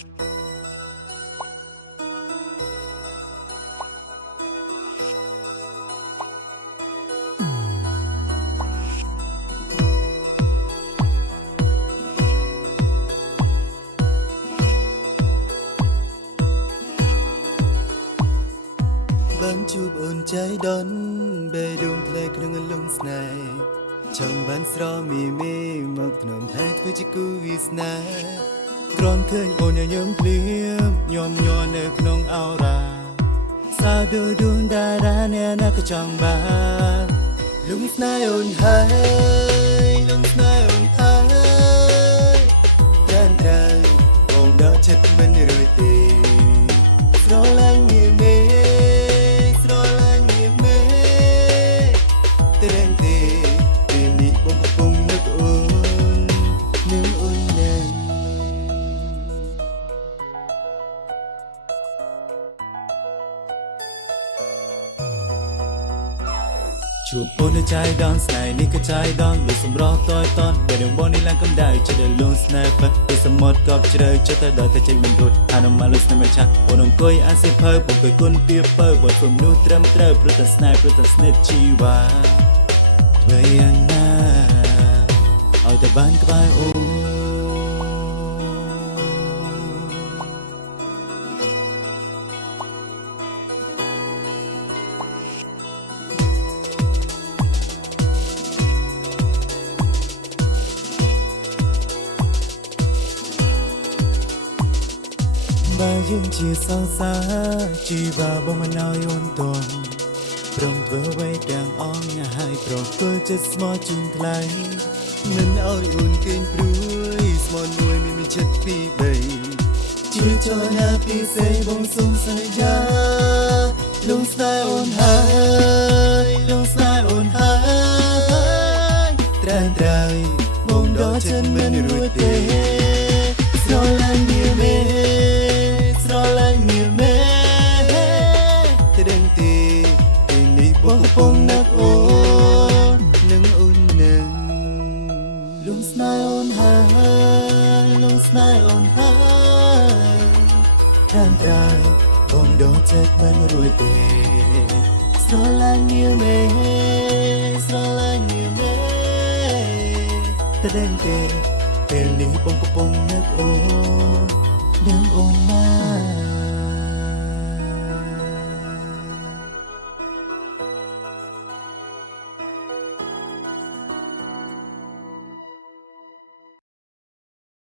ban chụp ôn trái đón bề đường lệក្នុងលំស្នេហ៍ចង់បានស្រមីមីមកក្នុងថែធ្វើជាគូវាសនាក្រំឃើញអូនញញឹមភ្លៀបញោមញ័រនៅក្នុងអោរាសាដូចដួងតារាអ្នកណាក៏ចង់បានលំស្នេហ៍អូនហើយលំស្នេហ៍អូនហើយតែនត្រូវបងដកចិត្តមិនរួចទេស្រឡាញ់មានមេជួបអូននៅចៃដងស្នេហ៍នេះក៏ចៃដងដូចសម្រស់តយតនបើនឹងបងនេះឡើងកំដៅចិត្តដែលលូនស្នេហ៍ពិតពីសមុទ្រកប់ជ្រៅចិត្តទៅដល់តែចេញមិនរួចអានមកលុយស្នេហ៍មិនឆាក់អូនអង្គុយអានសិភើបងគុណពីពើបើធ្វើមនុស្សត្រឹមត្រូវព្រោះតែស្នេហ៍ព្រោះតែស្នេហ៍ជីវ៉ាធ្វើយ៉ាងណាឲ្យតែបានក្បែរអូនបើយើងជាសងសាជីវ៉ាបងមិនឲ្យអូនតងព្រមធ្វើអ្វីទាំងអស់ហើយប្រគល់ចិត្តស្មោះជូនថ្លៃមិនឲ្យអូនគេងព្រួយស្មោះនួយមានចិត្តពីរបីជឿចោលណាពីសេបងសុំសន្យាលងស្នេហ៍អូនហើយលងស្នេហ៍អូនហើយត្រែងត្រូវបងដកចិត្តមិនរួចទេស្រឡាញ់មានមេស្រឡាញ់មានមេតែដឹងទេពេលនេះបងកំពុងនឹកអូននឹងអូននឹងលងស្នេហ៍អូនហើយលងស្នេហ៍អូនហើយខានត្រៃបងដកចិត្តមិនរួចទេស្រឡាញ់មានមេស្រឡាញ់មានមេតែដឹងទេពេលនេះបងកំពុងនឹកអូននឹងអូនណា